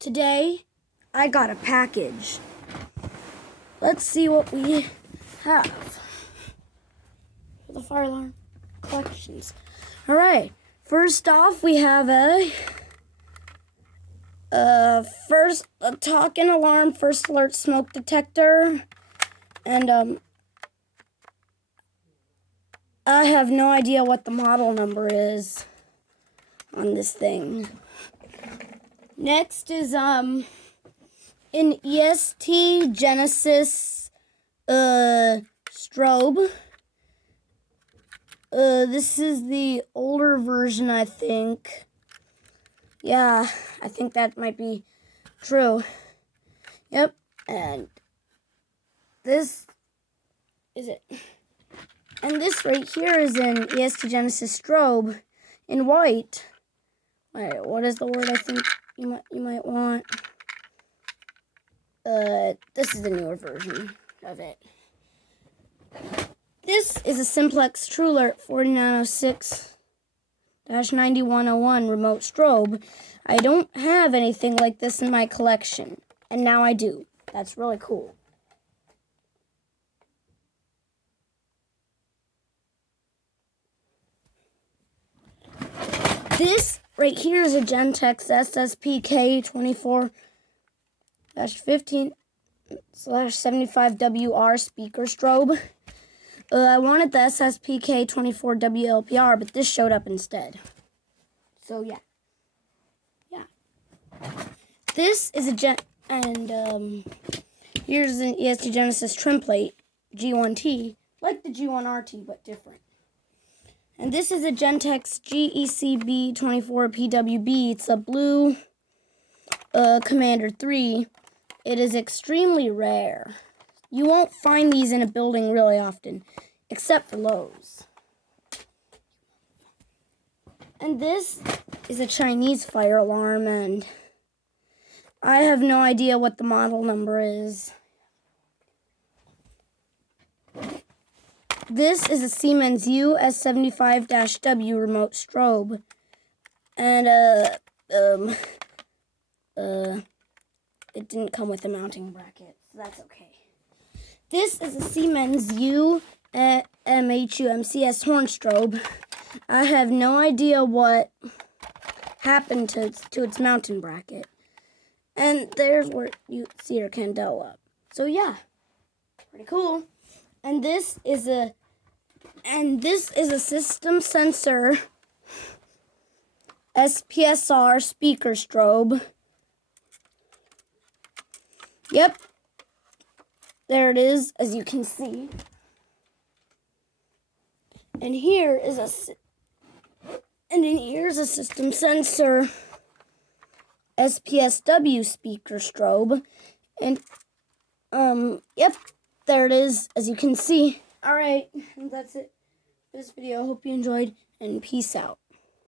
Today, I got a package. Let's see what we have for the fire alarm collections. All right, first off, we have a talking alarm, first alert smoke detector, and I have no idea what the model number is on this thing. Next is an EST Genesis strobe. This is the older version, I think. Yeah, I think that might be true. Yep, and this is it. And this right here is an EST Genesis strobe in white. Alright, what is the word I think you might want? This is the newer version of it. This is a Simplex TrueAlert 4906-9101 remote strobe. I don't have anything like this in my collection, and now I do. That's really cool. This right here is a Gentex SSPK 24-15/75WR speaker strobe. I wanted the SSPK 24WLPR, but this showed up instead. So yeah. This is a here's an EST Genesis trim plate G1T, like the G1RT but different. And this is a Gentex GECB24PWB. It's a blue Commander 3. It is extremely rare. You won't find these in a building really often, except for Lowe's. And this is a Chinese fire alarm, and I have no idea what the model number is. This is a Siemens US75-W remote strobe, and it didn't come with a mounting bracket, so that's okay. This is a Siemens MHU-MCS horn strobe. I have no idea what happened to its mounting bracket, and there's where you see your candle up. So yeah, pretty cool. And this is a system sensor SPSR speaker strobe. Yep, there it is, as you can see. And here's a system sensor SPSW speaker strobe. And yep, there it is, as you can see. All right, that's it for this video. Hope you enjoyed, and peace out.